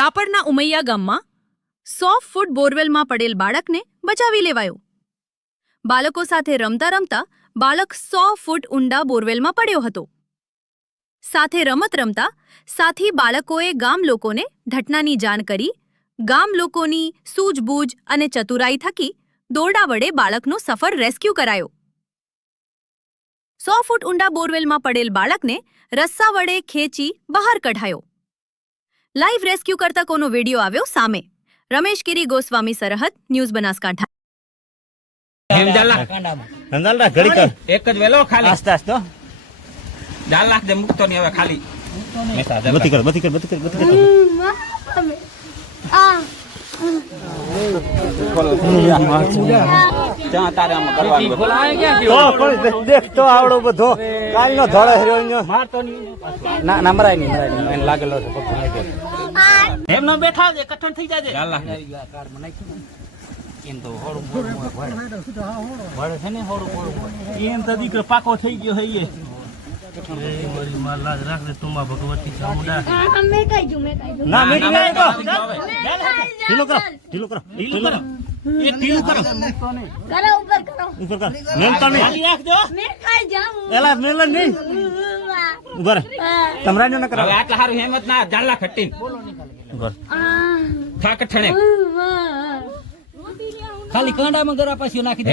રાપરના ઉમૈયા ગામમાં સો ફૂટ બોરવેલમાં પડેલ બાળકને બચાવી લેવાયો. બાળકો સાથે રમતા રમતા બાળક સો ફૂટ ઊંડા બોરવેલમાં પડ્યો હતો. સાથે રમત રમતા સાથી બાળકોએ ગામ લોકોને ઘટનાની જાણ કરી, ગામ લોકોની સૂઝબૂઝ અને ચતુરાઈ થકી દોરડા વડે બાળકનો સફર રેસ્ક્યુ કરાયો. સો ફૂટ ઊંડા બોરવેલમાં પડેલ બાળકને રસ્સા વડે ખેંચી બહાર કઢાયો. લાઈવ રેસ્ક્યુ કરતા કોનો વીડિયો આવ્યો સામે? રમેશ ગિરી ગોસ્વામી સરહદ ન્યૂઝ બનાસકાંઠા. ઘડી કર. એક જ વેલો ખાલી. આસ્તે આસ્તે હો. લાખ દે મૂકતો નહીં હવે ખાલી. બધી કર બધી કર બધી કર બધી કર. બધો કાલનો ધોળો હેરો ના ના નહીં મરાય લાગેલો છે એમ હોય ને હોય તો દીકરો પાકો થઈ ગયો છે એ ના મીઠી નહીં તો હવે ઢીલો કરો ઢીલો કરો ઢીલું કરો. એ ઢીલું કરો. કરો ઉપર કરો. ઉપર કર. મેલ તો નહીં. ખાલી રાખજો. મેં ખાઈ જાઉં. એલા મેલ જ નહીં. ઊભા રહે. તમરાજો ન હવે આટલા સારું હેમત ના ઊભા રહે. થાક ઠણે. ખાલી કાંડામાં ગરા પાછી નાખી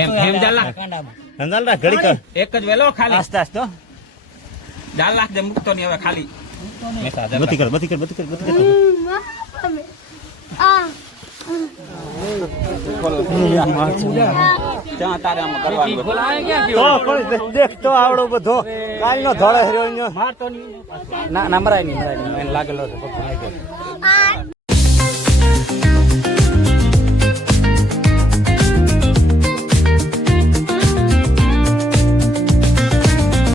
કાંડામાં ઘડી એક જ વેલો ખાલી. આસ્તે આસ્તે ચાર લાખ દે મૂકતો નહીં હવે ખાલી. બધી કર બધી. કર બધી કર બધી કર દેખ તો આવડો બધો. કાલનો ધોળો હેરો ના ના મરાય નહીં મરાય નહીં લાગેલો.